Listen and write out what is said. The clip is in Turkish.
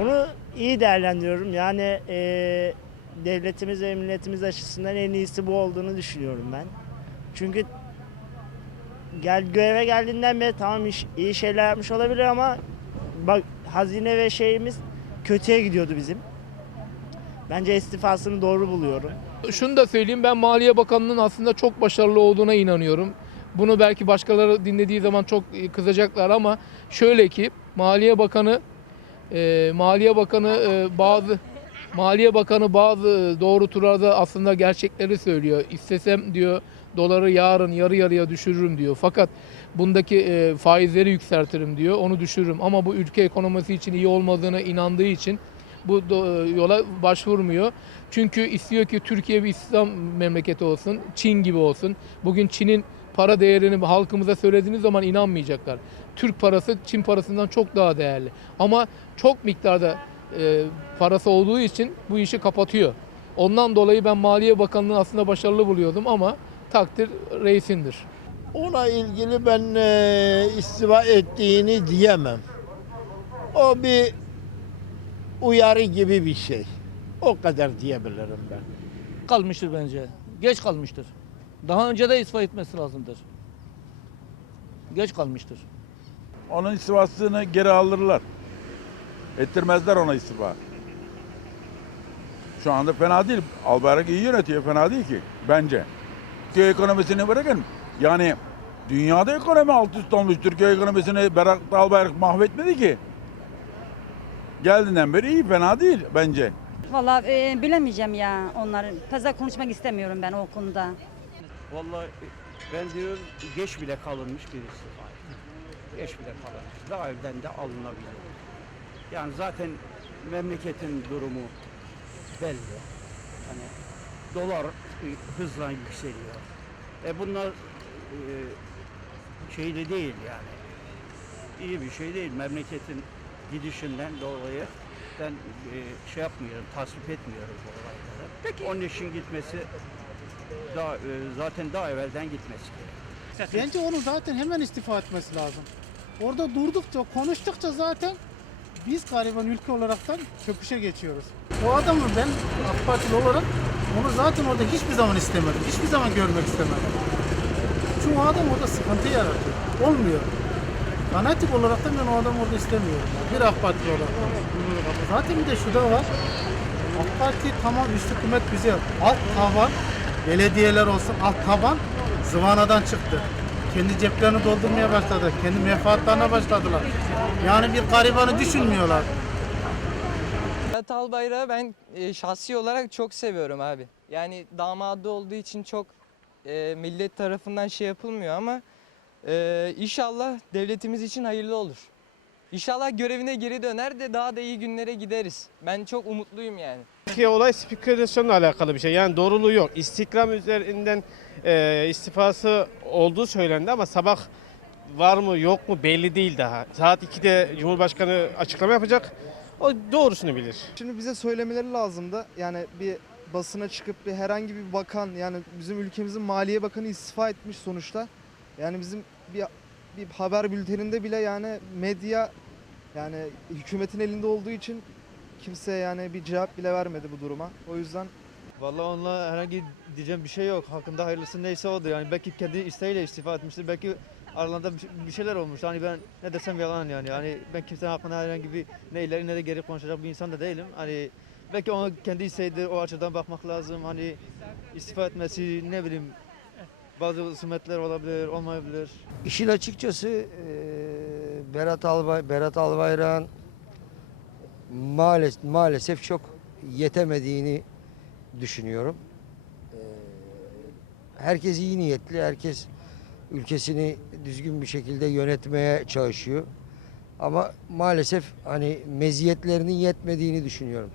Onu iyi değerlendiriyorum. Yani eee, devletimiz ve milletimiz açısından en iyisi bu olduğunu düşünüyorum ben. Çünkü gel göreve geldiğinden beri tamam iş, iyi şeyler yapmış olabilir ama bak hazine ve şeyimiz kötüye gidiyordu bizim. Bence istifasını doğru buluyorum. Şunu da söyleyeyim ben Maliye Bakanı'nın aslında çok başarılı olduğuna inanıyorum. Bunu belki başkaları dinlediği zaman çok kızacaklar ama şöyle ki Maliye Bakanı e, Maliye Bakanı e, bazı Maliye Bakanı bazı doğrultularda aslında gerçekleri söylüyor. İstesem diyor doları yarın yarı yarıya düşürürüm diyor. Fakat bundaki e, faizleri yükseltirim diyor. Onu düşürürüm ama bu ülke ekonomisi için iyi olmadığına inandığı için bu do- yola başvurmuyor. Çünkü istiyor ki Türkiye bir İslam memleketi olsun, Çin gibi olsun. Bugün Çin'in para değerini halkımıza söylediğiniz zaman inanmayacaklar. Türk parası Çin parasından çok daha değerli. Ama çok miktarda e, parası olduğu için bu işi kapatıyor. Ondan dolayı ben Maliye Bakanlığı'nı aslında başarılı buluyordum ama takdir reisindir. Ona ilgili ben e, istiva ettiğini diyemem. O bir uyarı gibi bir şey. O kadar diyebilirim ben. kalmıştır bence. Geç kalmıştır. Daha önce de istifa etmesi lazımdır. Geç kalmıştır. Onun istifasını geri alırlar. Ettirmezler ona istifa. Şu anda fena değil. Albayrak iyi yönetiyor. Fena değil ki bence. Türkiye ekonomisini bırakın. Yani dünyada ekonomi alt üst olmuş. Türkiye ekonomisini Berat Albayrak mahvetmedi ki. Geldiğinden beri iyi. Fena değil bence. Vallahi e, bilemeyeceğim ya onları. Fazla konuşmak istemiyorum ben o konuda. Vallahi ben diyorum geç bile kalınmış birisi. Geç bile kalınmış. Daha evden de alınabilir. Yani zaten memleketin durumu belli. Hani dolar hızla yükseliyor. E bunlar e, şeyli değil yani. İyi bir şey değil. Memleketin gidişinden dolayı ben e, şey yapmıyorum, tasvip etmiyorum bu olayları. Peki. Onun için gitmesi daha e, zaten daha evvelden gitmesi gerekiyor. Bence onun zaten hemen istifa etmesi lazım. Orada durdukça, konuştukça zaten biz gariban ülke olaraktan çöküşe geçiyoruz. O adamı ben AK Partili olarak onu zaten orada hiçbir zaman istemedim. Hiçbir zaman görmek istemedim. Çünkü o adam orada sıkıntı yaratıyor. Olmuyor. Fanatik olarak da ben o adamı orada istemiyorum. Bir AK Partili olarak. Zaten bir de şu da var. AK Parti tamam üst hükümet güzel. Alt taban, belediyeler olsun alt taban zıvanadan çıktı. Kendi ceplerini doldurmaya başladı. Kendi menfaatlerine başladılar. Yani bir garibanı düşünmüyorlar. Berat Albayrak'ı ben e, şahsi olarak çok seviyorum abi. Yani damadı olduğu için çok e, millet tarafından şey yapılmıyor ama e, inşallah devletimiz için hayırlı olur. İnşallah görevine geri döner de daha da iyi günlere gideriz. Ben çok umutluyum yani. Ki olay spekülasyonla alakalı bir şey. Yani doğruluğu yok. İstiklal üzerinden e, istifası olduğu söylendi ama sabah var mı yok mu belli değil daha. Saat 2'de Cumhurbaşkanı açıklama yapacak. O doğrusunu bilir. Şimdi bize söylemeleri lazım da yani bir basına çıkıp bir herhangi bir bakan yani bizim ülkemizin Maliye Bakanı istifa etmiş sonuçta. Yani bizim bir bir haber bülteninde bile yani medya yani hükümetin elinde olduğu için kimse yani bir cevap bile vermedi bu duruma. O yüzden Vallahi onunla herhangi diyeceğim bir şey yok. Hakkında hayırlısı neyse odur. Yani belki kendi isteğiyle istifa etmiştir. Belki aralarında bir- bir şeyler olmuş. Hani ben ne desem yalan yani. Hani ben kimsenin hakkında herhangi bir ne ileri ne de geri konuşacak bir insan da değilim. Hani belki ona kendi isteğidir. O açıdan bakmak lazım. Hani istifa etmesi ne bileyim bazı husmetler olabilir, olmayabilir. İşin açıkçası Berat Albay Berat Albayrak'ın maalesef maalesef çok yetemediğini düşünüyorum. E, herkes iyi niyetli, herkes ülkesini düzgün bir şekilde yönetmeye çalışıyor. Ama maalesef hani meziyetlerinin yetmediğini düşünüyorum.